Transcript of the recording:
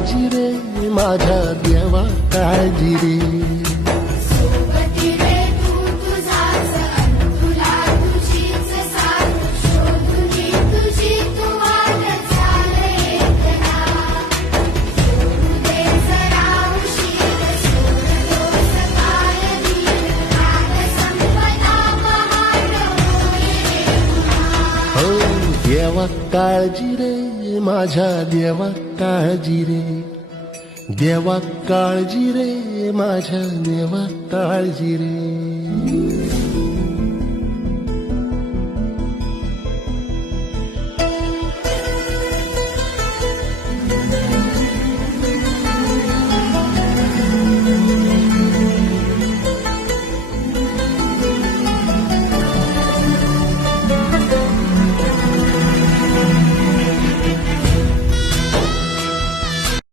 काळजी रे माझ्या देवा काळजी रे. सोबती रे तू तुझाच तुला तुझीच साथ शोधुनी तुझी तू वाट चाल एकदा सोडू दे जरा उशीर सोड दोष काळजी काल संपदा पहाट होई रे पुन्हा. हो देवा काळजी रे माझ्या देवा काळजी रे. देवा काळजी रे माझ्या देवा काळजी रे.